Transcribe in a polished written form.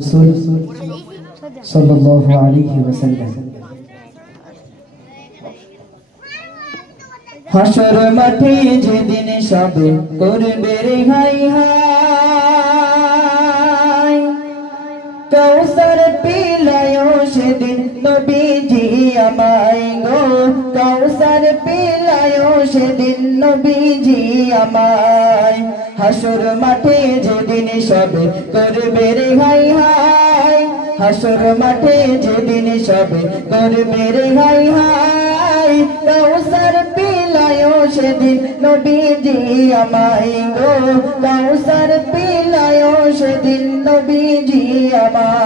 রাসূল সাল্লাল্লাহু আলাইহি ওয়াসাল্লাম। হাসর মাঠে যেদিন সবে করবে রে হাই হাই, কাউসার পিলায় সেদিন নবীজি আমায় গো, কাউসার পিলায় সেদিন নবীজি আমায়। হাসর মাঠে যেদিন সবে করবে রে হাই হাই, হাসর মাঠে যেদিন সবে করবে রে হাই হাই, কাউসার পিলায় সেদিন নবীজি আমায় গো, কাউসার পিলায় সেদিন নবীজি আমায়।